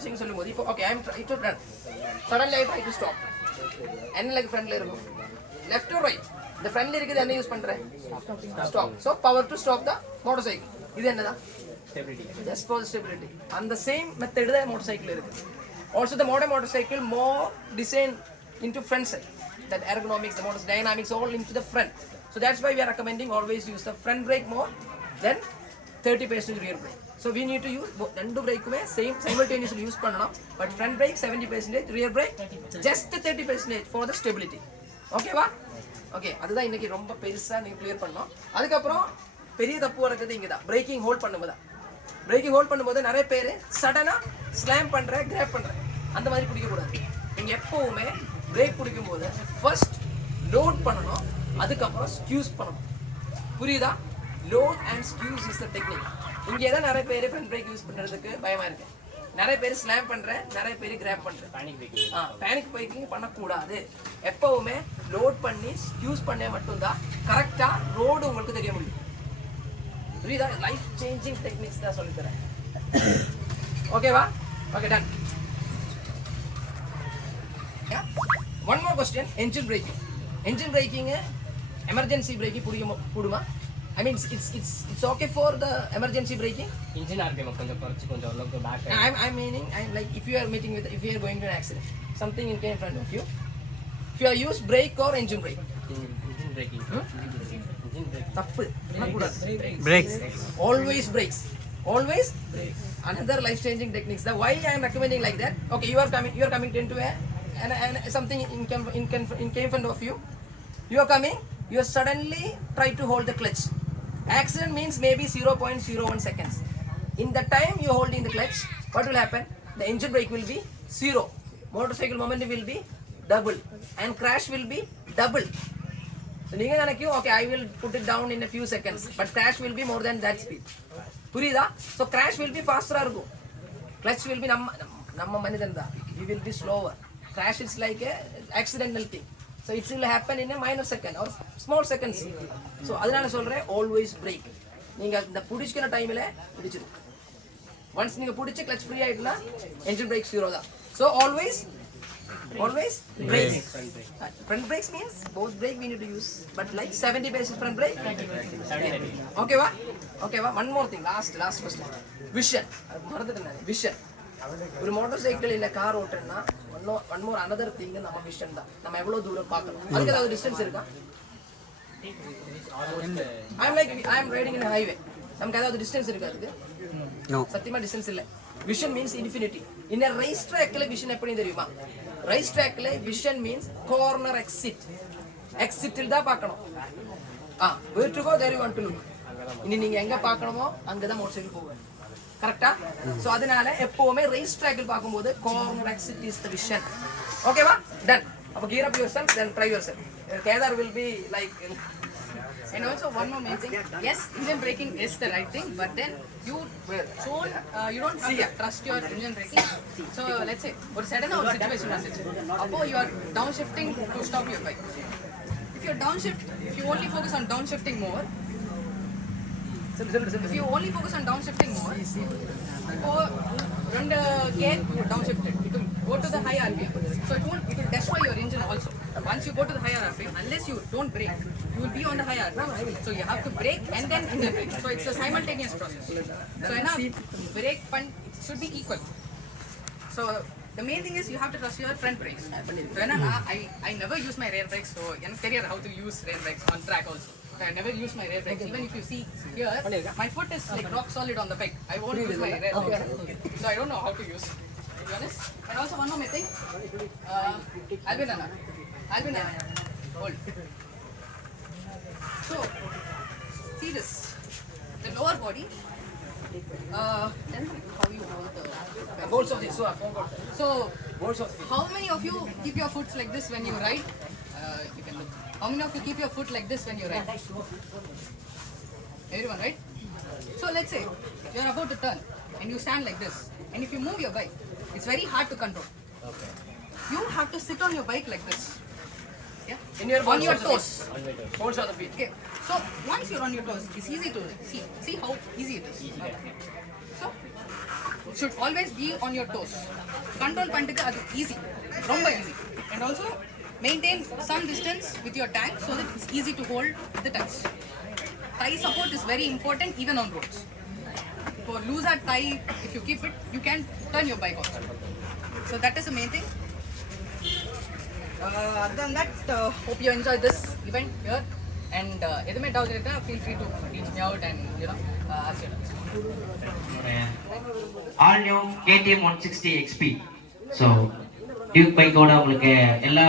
motorcycle சொல்லும்போது இப்போ okay I am trying to run. Suddenly I try to stop. என்ன leg front ல இருக்கும்? Left or right? The front ல இருக்குது என்ன யூஸ் பண்றேன்? Stop. So power to stop the motorcycle. இது என்னடா? Stability. Just for stability. And the same method the motorcycle இருக்கு. Also the modern motorcycle more designed into front side. That ergonomics, the motor dynamics all into the front. So that's why we are recommending always use the front brake more than 30% rear brake. So we need to use rendu brake kume same simultaneously use பண்ணனும். But front brake 70%, rear brake just 30% for the stability. Okay வா? Okay, அதுதான் இன்னைக்கு ரொம்ப பெருசா நீ clear பண்ணனும். அதுக்கு அப்புறம் பெரிய தப்பு வரது இங்க தான். பிரேக்கிங் ஹோல்ட் பண்ணும்போது. பிரேக்கிங் ஹோல்ட் பண்ணும்போது நிறைய பேர் சடனா ஸ்லாம் பண்ற, கிராப் பண்ற. அந்த மாதிரி பிடிக்க கூடாது. நீங்க எப்பவுமே பிரேக் பிடிக்கும்போது ஃபர்ஸ்ட் லோட் பண்ணனும், அதுக்கு அப்புறம் ஸ்க்யூஸ் பண்ணனும். புரியுதா? Load and squeeze is the technique. இங்க ஏதா நிறைய பேர் ஃப்ரண்ட் பிரேக் யூஸ் பண்றதுக்கு பயமா இருக்கு. நிறைய பேர் ஸ்லாம் பண்ற, நிறைய பேர் கிராப் பண்ற. பேனிக் பிரேக்கிங் பண்ண கூடாது. எப்பவுமே லோட் பண்ணி ஸ்க்யூஸ் பண்ணே மட்டும் தான் கரெக்ட்டா ரோட் உங்களுக்கு தெரிய முடியும். புரியுதா? லைஃப் சேஞ்சிங் டெக்னிக்ஸ் தான் சொல்லி தரேன். ஓகேவா? Okay done. One more question, engine braking. Engine braking emergency braking puduma. I mean it's okay for the emergency braking. Engine RPM konjam look back. I'm meaning like if you are going to an accident, something came in front of you. If you are use brake or engine brake. Engine braking. Engine brake. Tappu. Brakes. Always brakes. Always brakes. Another life changing techniques. Why I am recommending like that? Okay, you are coming into a and something in came front of you. You are coming, you suddenly try to hold the clutch. Accident means maybe 0.01 seconds. In the time you holding the clutch, what will happen? The engine brake will be 0. Motorcycle momentum will be double and crash will be double. So நீங்க நினைக்கும் okay I will put it down in a few seconds, but crash will be more than that speed. புரியுதா? So crash will be faster இருக்கும். Clutch will be நம்ம மனிதன் தான். We will be slower. Crash is like a accidental thing. So it will happen in a minor second or small seconds. So அதனால சொல்றேன் always brake. நீங்க இந்த புடிச்சுக்கிற டைம்ல பிடிச்சிரு. Once நீங்க புடிச்சு clutch free ஆயிடுனா engine brake 0 தான். So always brake. Front brakes means both brake we need to use, but like 70% front brake. Okay va? One more thing, last question. Vision. மறந்துட்டேன். Vision. ஒரு motorcycle இல்ல car ஓட்டறனா one more another thing நம்ம vision தான். நம்ம எவ்வளவு தூரம் பார்க்கணும். அதுக்கு ஏதாவது டிஸ்டன்ஸ் இருக்கா? I am riding in a highway. நமக்கு ஏதாவது டிஸ்டன்ஸ் இருக்கா அதுக்கு? No. சத்தியமா டிஸ்டன்ஸ் இல்ல. Vision means infinity. In a race trackல vision எப்படி தெரியுமா? Race trackல vision means corner exit. Exitல் தான் பார்க்கணும். Where to go there you want to look. இனி நீங்க எங்க பார்க்கணுமோ அங்க தான் மோட்டார் சைக்கிள் போகும். கரெக்ட்டா? சோ அதனால எப்பவுமே ரேஸ் ட்ராக்கில் பாக்கும்போது corner exit is the vision. ஓகேவா? டன். அப்ப gear up yourself then try yourself. Kedar will be like and also one more main thing. Yes, engine braking is the right thing, but then you don't have to trust your engine braking. So let's say ஒரு sudden ஒரு situation வந்துச்சு. அப்போ you are downshifting to stop your bike. If you only focus on downshifting more, if you only focus on downshifting more, or run the gear downshifted, it will go to the high RPM. So it will destroy your engine also. Once you go to the higher RPM, unless you don't brake, you will be on the higher RPM. So you have to brake and then engine brake. So it's a simultaneous process. So brake punch should be equal. So the main thing is you have to trust your front brakes. So I never use my rear brakes, so I don't how to use rear brakes on track also. I never use my rear brakes. Even if you see here, my foot is like rock solid on the bike. I won't use my rear brakes. So I don't know how to use, to be honest. And also one more thing, Alvin, hold. So, see this, the lower body, then how you hold the bolts of this. So I forgot. So, Bolts of this. how many of you keep your foot like this when you ride? You can look. How many of you keep your foot like this when you ride? Everyone, right? So let's say you are about to turn and you stand like this, and if you move your bike, it's very hard to control. Okay. You have to sit on your bike like this. Yeah. On your toes. Bolts of the feet. Okay. So once you're on your toes, it's easy to see how easy it is. So should always be on your toes. Control பண்ணிட்டு அது easy, ரொம்ப easy. And also maintain some distance with your tank so that it's easy to hold the ties. Thigh support is very important even on roads. For looser thigh, if you keep it, you can turn your bike also. So that is the main thing. Other than that, hope you enjoy this event here. And எதுமே doubt இருந்தா feel free to reach me out and ask your doubts. All new KTM 160 XP. So Duke பைக்கோட உங்களுக்கு எல்லா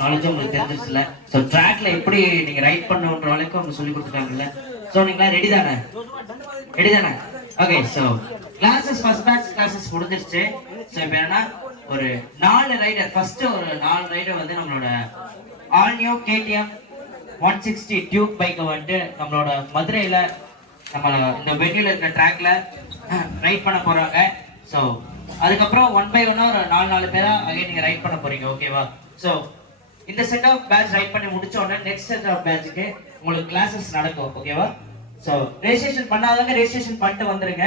நாலேஜும் உங்களுக்கு தெரிஞ்சிருச்சுல. So ட்ராக்ல எப்படி நீங்க right பண்ணுன்ற அளவுக்கு அவங்க சொல்லி கொடுத்துட்டாங்கல்ல. ஸோ நீங்களா ரெடி தானே? Okay. So classes first batch classes முடிஞ்சிருச்சு. ஸோ இப்போ என்னன்னா ஒரு 4 ரைடர், ஃபர்ஸ்ட் ஒரு 4 ரைடர் வந்து நம்மளோட ஆல் நியூ KTM 160 டியூக் பைக்கை வந்துட்டு நம்மளோட மதுரையில நம்ம இந்த வென்யூல இருக்கிற ட்ராக்ல ரைட் பண்ண போறாங்க. ஸோ அதுக்கப்புறம் 1 by 1 ஒரு 4 பேரா அகைன் நீங்க ரைட் பண்ண போறீங்க. ஓகேவா? ஸோ இந்த செட் ஆஃப் பேட்ச் ரைட் பண்ணி முடிச்ச உடனே நெக்ஸ்ட் செட் ஆஃப் பேட்சுக்கு உங்களுக்கு கிளாஸஸ் நடக்கும். ஓகேவா? ஸோ ரெஜிஸ்ட்ரேஷன் பண்ணாதவங்க ரெஜிஸ்ட்ரேஷன் பண்ணிட்டு வந்துருங்க.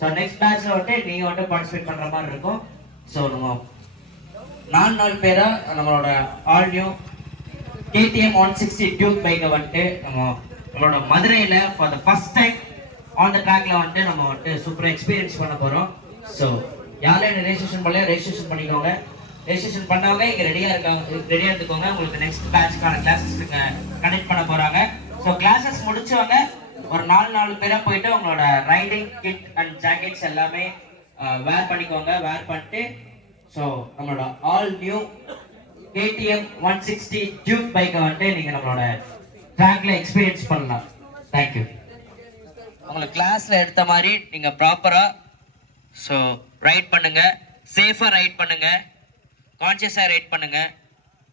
ஸோ நெக்ஸ்ட் பேட்ச்ல வந்துட்டு நீங்க வந்துட்டு பார்ட்டிசிபேட் பண்ற மாதிரி இருக்கும். ஸோ நம்ம 4 பேரா நம்மளோட ஆல் நியூ KTM 160 டியூக் பைக்கை வந்துட்டு நம்மளோட மதுரையில for the first time on the ட்ராக்ல வந்துட்டு நம்ம வந்துட்டு சூப்பரா எக்ஸ்பீரியன்ஸ் பண்ண போறோம். ஸோ யாரும் ரெஜிஸ்ட்ரேஷன் பண்ணல ரெஜிஸ்ட்ரேஷன் பண்ணிக்கோங்க. ரெஜிஸ்ட்ரேஷன் பண்ணவங்க இங்க ரெடியா இருந்துக்கோங்க. உங்களுக்கு நெக்ஸ்ட் பேட்ச்க்கான கிளாஸஸ் கனெக்ட் பண்ண போறாங்க. ஸோ கிளாஸஸ் முடிச்சவங்க ஒரு 4 பேரா போயிட்டு உங்களோட ரைடிங் கிட் அண்ட் ஜாக்கெட்ஸ் எல்லாமே வேர் பண்ணிக்கோங்க. வேர் பண்ணிட்டு ஸோ நம்மளோட ஆல் நியூ KTM 160 டியூக் பைக்கை வந்துட்டு நீங்க நம்மளோட ட்ராக்ல எக்ஸ்பீரியன்ஸ் பண்ணலாம். தேங்க்யூ. உங்களுக்கு கிளாஸ்ல எடுத்த மாதிரி நீங்க ப்ராப்பரா ஸோ ரைட் பண்ணுங்க, சேஃபா ரைட் பண்ணுங்க, கான்சியஸா ரைட் பண்ணுங்க.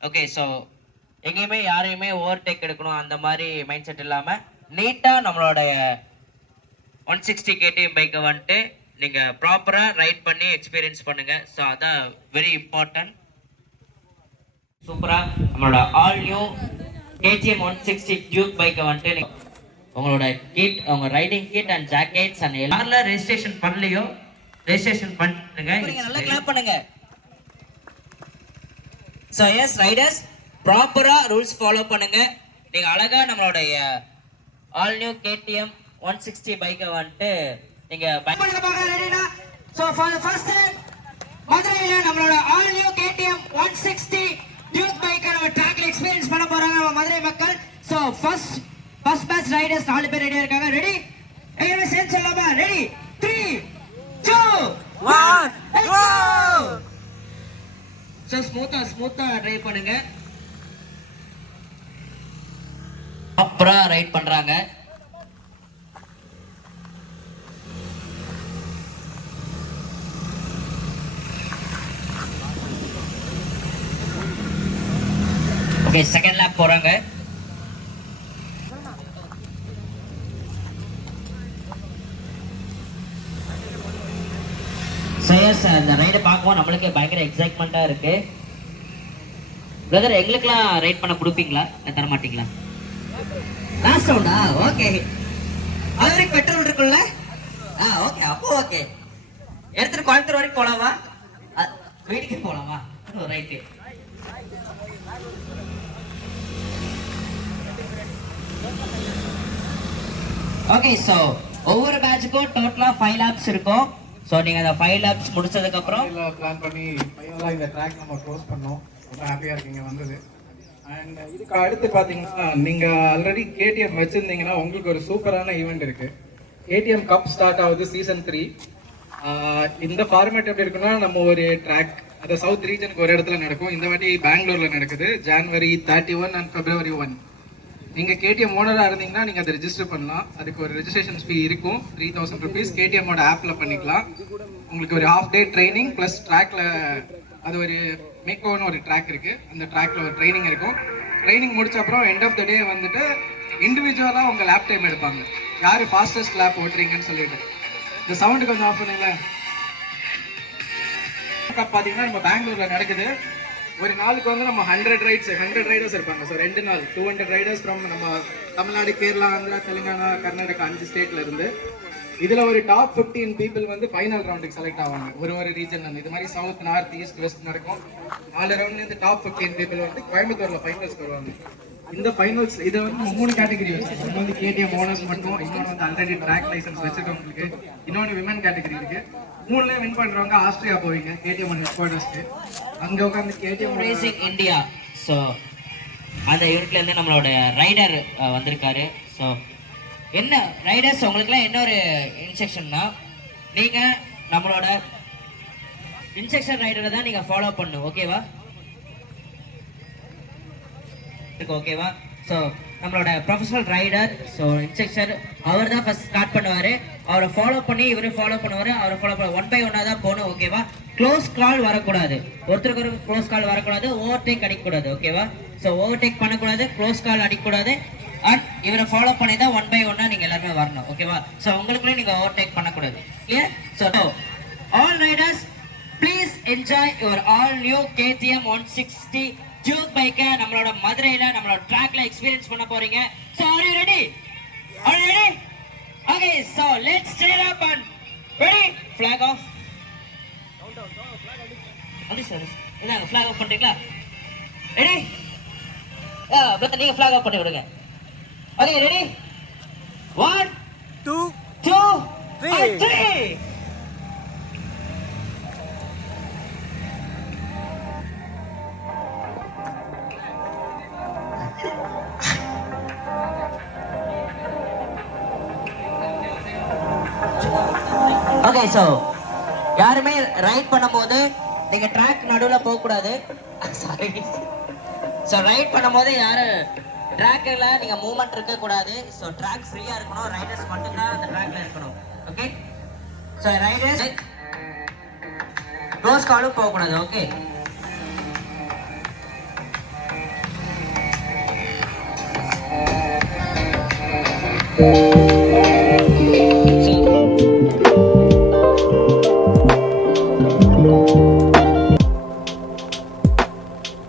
ஓகே. ஸோ எங்கேயுமே யாரையுமே ஓவர்டேக் எடுக்கணும் அந்த மாதிரி மைண்ட் செட் இல்லாம நீட்டா நம்மளோட 160 KTM பைக்கை வந்துட்டு நீங்க ப்ராப்பரா ரைட் பண்ணி எக்ஸ்பீரியன்ஸ் பண்ணுங்க. ஸோ அதான் வெரி இம்பார்ட்டன்ட். சூப்பரா நம்மளோட ஆல் நியூ KTM 160 டியூக் பைக்கை வந்துட்டு உங்களோட கிட், உங்க riding kit and jackets and எல்லாரும் ரெஜிஸ்ட்ரேஷன் பண்ணலையோ ரெஜிஸ்ட்ரேஷன் பண்ணுங்க. நல்லா கிளாப் பண்ணுங்க. சோ எஸ் ரைடர்ஸ், ப்ராப்பரா ரூல்ஸ் ஃபாலோ பண்ணுங்க. நீங்க அழகா நம்மளோட ஆல் நியூ KTM 160 பைக்கை வந்துட்டு நீங்க பைக் பண்ண போக ரெடினா. So for the first time மதுரையில நம்மளோட ஆல் நியூ KTM 160 டியூக் பைக்கை நம்ம ட்ராக்ல எக்ஸ்பீரியன்ஸ் பண்ண போறாங்க நம்ம மதுரை மக்கள். சோ ஃபர்ஸ்ட் பேட்ச் ரைடர்ஸ் 4 பேர் ரெடியா இருக்காங்க. ரெடி? எல்லாரும் சேர்ந்து சொல்லலாமா? ரெடி? 3 2 1 கோ. சோ ஸ்மூத்தா ட்ரைவ் பண்ணுங்க. ப்ராப்பரா ரைட் பண்றாங்க. ஓகே. செகண்ட் லேப் போறாங்க. அந்த ரைடை பார்க்கவும் நம்மளுக்கு பயங்கர எக்ஸைட்மெண்டா இருக்கு. பிரதர், எங்களுக்குலாம் ரைட் பண்ண கொடுப்பீங்களா? தர மாட்டீங்களா? லாஸ்ட் ரவுண்டா? ஓகே. அது வரைக்கும் பெட்ரோல் இருக்குல்ல? ஓகே. அப்போ ஓகே. எடுத்துட்டு கோயம்புத்தூர் வரைக்கும் போலாமா? வீட்டுக்கு போலாமா? ரைட்டு. ஓகே. ஸோ ஒவ்வொரு பேட்சுக்கும் டோட்டலா 5 லேப்ஸ் இருக்கும். ஸோ நீங்கள் அந்த 5 லேப்ஸ் முடிச்சதுக்கு அப்புறம் பிளான் பண்ணி ஃபைனலாக இந்த ட்ராக் நம்ம க்ளோஸ் பண்ணோம். ரொம்ப ஹாப்பியாக இருக்கீங்க வந்தது. அண்ட் இதுக்கு அடுத்து பார்த்தீங்கன்னா நீங்கள் ஆல்ரெடி KTM வச்சுருந்தீங்கன்னா உங்களுக்கு ஒரு சூப்பரான ஈவெண்ட் இருக்குது. KTM கப் ஸ்டார்ட் ஆகுது சீசன் 3. இந்த ஃபார்மேட் எப்படி இருக்குன்னா, நம்ம ஒரு ட்ராக் அது சவுத் ரீஜனுக்கு ஒரு இடத்துல நடக்கும். இந்த வாட்டி பெங்களூரில் நடக்குது January 31 அண்ட் February 1. நீங்கள் KTM ஓனராக இருந்தீங்கன்னா நீங்கள் அதை ரெஜிஸ்டர் பண்ணலாம். அதுக்கு ஒரு ரெஜிஸ்ட்ரேஷன் ஃபீ இருக்கும், 3000 rupees. KTMோட ஆப்பில் பண்ணிக்கலாம். உங்களுக்கு ஒரு ஹாஃப் டே ட்ரைனிங் ப்ளஸ் ட்ராக்ல அது ஒரு மேக்கோன்னு ஒரு ட்ராக் இருக்குது. அந்த ட்ராக்ல ஒரு ட்ரைனிங் இருக்கும். ட்ரைனிங் முடிச்ச அப்புறம் எண்ட் ஆஃப் த டே வந்துட்டு இண்டிவிஜுவலாக உங்கள் லேப் டைம் எடுப்பாங்க. யார் ஃபாஸ்டஸ்ட் லேப் ஓட்டுறீங்கன்னு சொல்லிட்டு. இந்த சவுண்டு கொஞ்சம் ஆஃப் பண்ணுங்களேன். பார்த்தீங்கன்னா நம்ம பெங்களூரில் நடக்குது. ஒரு நாளுக்கு வந்து நம்ம 100 ரைடர்ஸ் இருப்பாங்க. ஸோ 2 நாள் 200 ரைடர்ஸ் ஃப்ரம் நம்ம தமிழ்நாடு, கேரளா, ஆந்திரா, தெலுங்கானா, கர்நாடகா 5 ஸ்டேட்ல இருந்து இதுல ஒரு டாப் 15 பீப்புள் வந்து ஃபைனல் ரவுண்டுக்கு செலக்ட் ஆவாங்க. ஒரு ரீஜன் இது மாதிரி சவுத், நார்த், ஈஸ்ட், வெஸ்ட் நடக்கும். 4 ரவுண்ட்ல இருந்து டாப் 15 பீப்புள் வந்து கோயம்புத்தூர்ல ஃபைனல்ஸ்க்கு வருவாங்க. இந்த ஃபைனல்ஸ் இதை வந்து 3 கேட்டகரி வச்சு, ஒன்று வந்து KTM ஓனர்ஸ் மட்டும், இன்னொன்று வந்து ஆல்ரெடி ட்ராக் லைசன்ஸ் வச்சிருக்கவங்களுக்கு, இன்னொன்று விமன் கேட்டகரி இருக்கு. 3லயும் வின் பண்றவங்க ஆஸ்திரியா போவீங்க KTM ஹெட் குவார்ட்டர்ஸ்க்கு. அங்க உட்காந்து KTM ரேசிங் இந்தியா. ஸோ அந்த யூனிட்ல இருந்து நம்மளோட ரைடர் வந்திருக்காரு. ஸோ என்ன ரைடர்ஸ் உங்களுக்குலாம் என்ன ஒரு இன்ஸ்ட்ரக்ஷன்னா, நீங்க நம்மளோட இன்ஸ்ட்ரக்ஷன் ரைடரை தான் நீங்க ஃபாலோ பண்ணணும். ஓகேவா? ஓகேவா? ஸோ நம்மளோட ப்ரொஃபஷனல் ரைடர், ஸோ இன்ஸ்ட்ரக்டர் அவர் தான் ஃபர்ஸ்ட் ஸ்டார்ட் பண்ணுவார். அவரை ஃபாலோ பண்ணி இவரு ஃபாலோ பண்ணுவார். அவரை ஃபாலோ பண்ண 1 by 1 தான் போகணும். ஓகேவா? க்ளோஸ் கால் வரக்கூடாது. ஒருத்தருக்கு ஒரு க்ளோஸ் கால் வரக்கூடாது. ஓவர்டேக் அடிக்கக்கூடாது. ஓகேவா? ஸோ ஓவர்டேக் பண்ணக்கூடாது, க்ளோஸ் கால் அடிக்கக்கூடாது. அண்ட் இவரை ஃபாலோ பண்ணி தான் 1 by 1 நீங்கள் எல்லாருமே வரணும். ஓகேவா? ஸோ உங்களுக்குள்ளே நீங்கள் ஓவர்டேக் பண்ணக்கூடாது. Clear? So all Riders please enjoy your all new KTM 160 Duke பைக்கை நம்மளோட மதுரையில நம்மளோட ட்ராக்ல எக்ஸ்பீரியன்ஸ் பண்ண போறீங்க. So are you ready? Are you ready? Okay, so let's cheer up and ready? Flag off. அது சார் இதாங்க flag off பண்றீங்களா? Ready? பிரதர் நீங்க flag off பண்ணி விடுங்க. Okay, ready? 1 2 3. ஓகே, ஸோ யாருமே ரைட் பண்ணும்போது நீங்கள் ட்ராக் நடுவில் போகக்கூடாது. சாரி. ஸோ ரைட் பண்ணும்போது யாரும் ட்ராக்கில் நீங்கள் மூவ்மெண்ட் இருக்கக்கூடாது. ஸோ ட்ராக் ஃப்ரீயாக இருக்கணும். ரைடர்ஸ் மட்டும்தான் அந்த ட்ராக்ல இருக்கணும். ஓகே? ஸோ ரைடர்ஸ் க்ளோஸ் காலும் போகக்கூடாது. ஓகே?